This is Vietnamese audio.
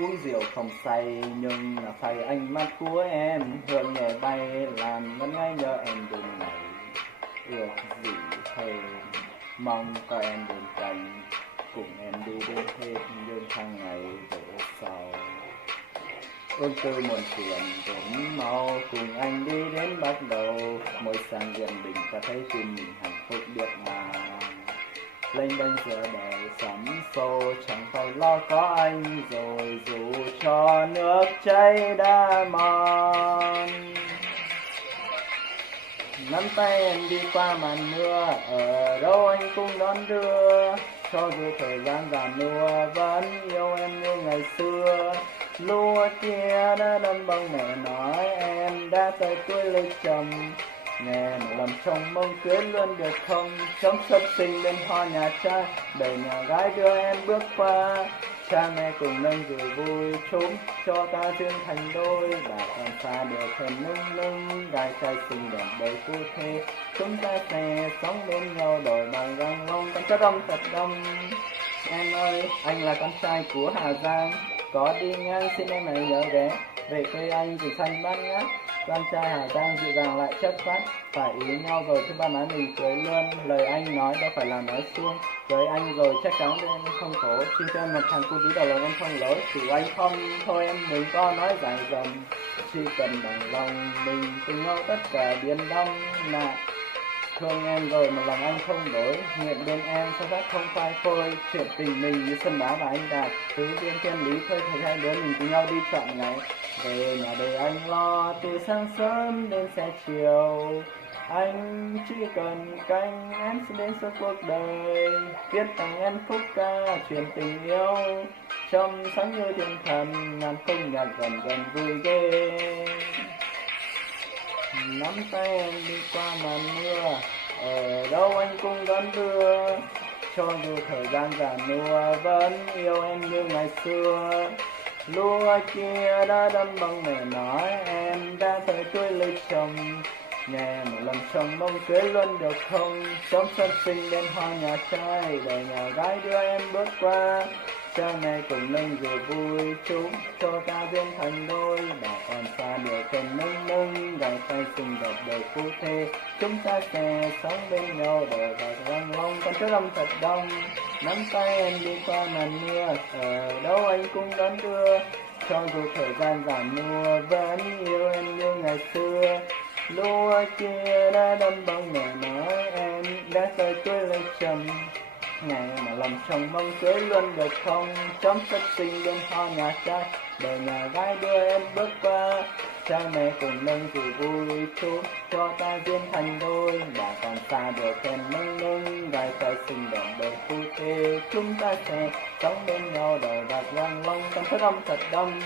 Uống rượu không say nhưng là say ánh mắt của em. Hương nhẹ bay làm vẫn ngay nhớ em đêm này. Ước gì hơn mong có em bên cạnh, cùng em đi đến hết những tháng ngày về sau. Ước từ muộn phiền cũng mau cùng anh đi đến bắt đầu. Mỗi sáng yên bình ta thấy tim mình hạnh phúc biết bao. Lênh đênh giữa đời sắm xô chẳng phải lo có anh rồi, dù cho nước chảy đã mòn. Nắm tay em đi qua màn mưa, ở đâu anh cũng đón đưa. Cho dù thời gian già nua vẫn yêu em như ngày xưa. Lúa kia đã đâm bông mẹ nói em đã tới tuổi lấy chồng. Nghe một lần trong mong cưới luôn được không? Chấm sắp sinh bên hoa nhà trai, đẩy nhà gái đưa em bước qua. Cha mẹ cùng nâng rượu vui chúng cho ta duyên thành đôi. Bà con xa đều thèm nâng nâng gái trai xinh đẹp đời phu thê. Chúng ta sẽ sống bên nhau đổi bằng răng long con chất đông thật đông. Em ơi, anh là con trai của Hà Giang, có đi ngang xin em hãy nhớ ghé. Về quê anh thì xanh bát ngát, con trai Hà Giang dịu dàng lại chất phát. Phải ý nhau rồi chứ ba nói mình cưới luôn, lời anh nói đâu phải là nói suông. Cưới anh rồi chắc chắn em không khổ, xin cho em một thằng cu tí đầu lòng em không lỗi. Chủ anh không, thôi em đừng có nói dài dòng, chỉ cần bằng lòng mình cùng nhau tất cả biển đông nè. Thương em rồi mà lòng anh không đổi, nguyện bên em sao giác không phai phôi. Chuyện tình mình như sân đá và anh đạt, tứ viên thiên lý thôi thầy hai đứa mình cùng nhau đi trọn ngày. Về nhà đời anh lo từ sáng sớm đến xe chiều, anh chỉ cần canh em sẽ đến suốt cuộc đời. Viết tặng em khúc ca chuyện tình yêu, trong sáng như thiên thần ngàn khung nhạc gần gần vui ghê. Nắm tay em đi qua màn mưa, ở đâu anh cũng đón đưa. Cho dù thời gian già nua vẫn yêu em như ngày xưa. Lúa kia đã đâm bông mẹ nói em đã tới tuổi lấy chồng. Nghe một lần chồng mong cưới luôn được không? Trong sân sinh bên hoa nhà trai, đời nhà gái đưa em bước qua. Cha mẹ cùng nâng rượu vui chúc cho ta duyên thành đôi. Bà con xa đều thèm nâng nâng gái trai xinh đẹp đời phu thê. Chúng ta sẽ sống bên nhau đời và răng long con chất đông thật đông. Nắm tay em đi qua màn mưa, ở đâu anh cũng đón đưa. Cho dù thời gian già nua vẫn yêu em như ngày xưa. Lúa kia đã đâm bông mẹ nói em đã tới tuổi lấy chồng. Ngày mà lòng chồng mong cưới luôn được không? Chấm sắp sinh bên hoa nhà trai, đời nhà gái đưa em bước qua. Cha mẹ cùng nâng rượu vui chúc cho ta duyên thành đôi. Bà con xa đều thèm nâng nâng gái trai xinh đẹp đời phu thê. Chúng ta sẽ sống bên nhau đời bạc răng long con thất âm thật đông.